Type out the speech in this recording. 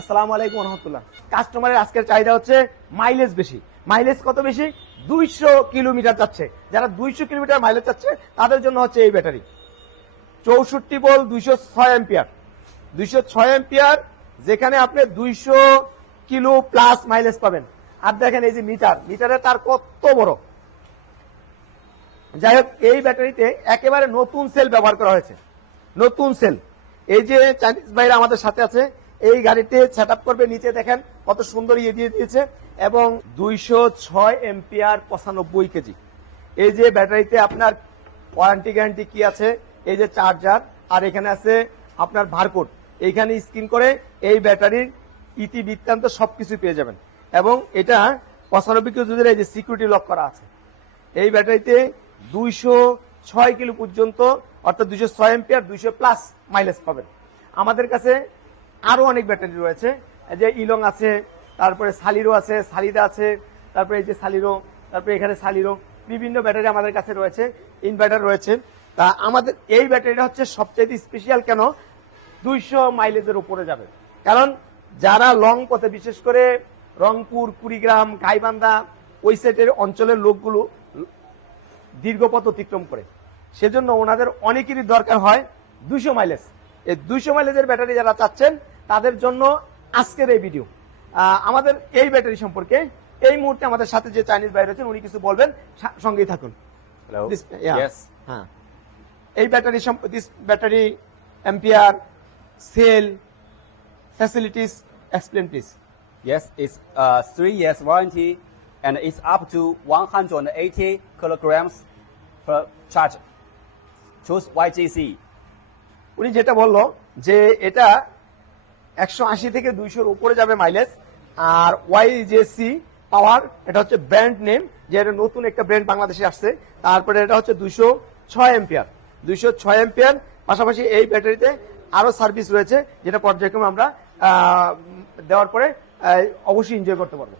আসসালামু আলাইকুম রহমতুল্লাহ। কাস্টমারের আজকের চাহিদা হচ্ছে মাইলেজ বেশি। মাইলেজ কত বেশি? 200 কিলোমিটার যাচ্ছে। যারা 200 কিলোমিটার মাইলেজ যাচ্ছে তাদের জন্য হচ্ছে এই ব্যাটারি। 64 volt 206 ampere. 206 অ্যাম্পিয়ার, যেখানে আপনি 200 কিলো প্লাস মাইলেজ পাবেন। আর দেখেন এই যে মিটারে তার কত বড়। যাই হোক, এই ব্যাটারিতে একেবারে নতুন সেল ব্যবহার করা হয়েছে। নতুন সেল। এই যে চাইনিজ ভাইরা আমাদের সাথে আছে, এই গাড়িতে সেট আপ করবে। নিচে দেখেন কত সুন্দর ইয়ে দিয়ে দিয়েছে, এবং 206 এম্পিয়ার 95 কেজি। এই যে ব্যাটারিতে আপনার ওয়ারেন্টি গ্যারান্টি কি আছে, এই যে চার্জার, আর এখানে আছে আপনার বারকোড। এইখানে স্ক্যান করে এই ব্যাটারির ইতি বৃত্তান্ত সবকিছু পেয়ে যাবেন। এবং এটা 95 কেজি, এই যে সিকিউরিটি লক করা আছে। এই ব্যাটারিতে 206 কিলো পর্যন্ত, অর্থাৎ 206 এম্পিয়ার 200 প্লাস মাইলেজ পাবেন। আমাদের কাছে আরো অনেক ব্যাটারি রয়েছে, যে ইলং আছে, তারপরে সালিরো আছে, সালিদা আছে, তারপরে এই যে সালিরো, তারপরে এখানে সালিরো, বিভিন্ন ব্যাটারি আমাদের কাছে রয়েছে, ইনভার্টার রয়েছে। তা আমাদের এই ব্যাটারিটা হচ্ছে সবচেয়ে স্পেশাল। কেন? 200 মাইলেজের উপরে যাবে। কারণ যারা লং পথে, বিশেষ করে রংপুর, কুড়িগ্রাম, গাইবান্ধা, ওই সাইডের অঞ্চলের লোকগুলো দীর্ঘ পথ অতিক্রম করে, সেজন্য ওনাদের অনেকেরই দরকার হয় 200 মাইলেজ। এই 200 মাইলেজের ব্যাটারি যারা চাচ্ছেন তাদের জন্য আজকের এই ভিডিও। আমাদের এই ব্যাটারি সম্পর্কে এই মুহূর্তে আমাদের সাথে যে চাইনিজ ভাই রয়েছেন উনি কিছু বলবেন, সঙ্গেই থাকুন। Hello. Yes. হ্যাঁ, এই battery ampere, cell, facilities, explain please. Yes, it's 3 years warranty, and it's up to 180 kilograms per charge. Choose YJC. উনি যেটা বললো যে এটা 180 থেকে 200 উপরে যাবে মাইলেজ। আর ওয়াইজেসি পাওয়ার, এটা হচ্ছে ব্র্যান্ড নেম, যে এটা নতুন একটা ব্র্যান্ড বাংলাদেশে আসছে। তারপরে এটা হচ্ছে 206 এম্পিয়ার। 206 এম্পিয়ার, পাশাপাশি এই ব্যাটারিতে আরো সার্ভিস রয়েছে, যেটা পর্যায়ক্রমে আমরা দেওয়ার পরে অবশ্যই এনজয় করতে পারবো।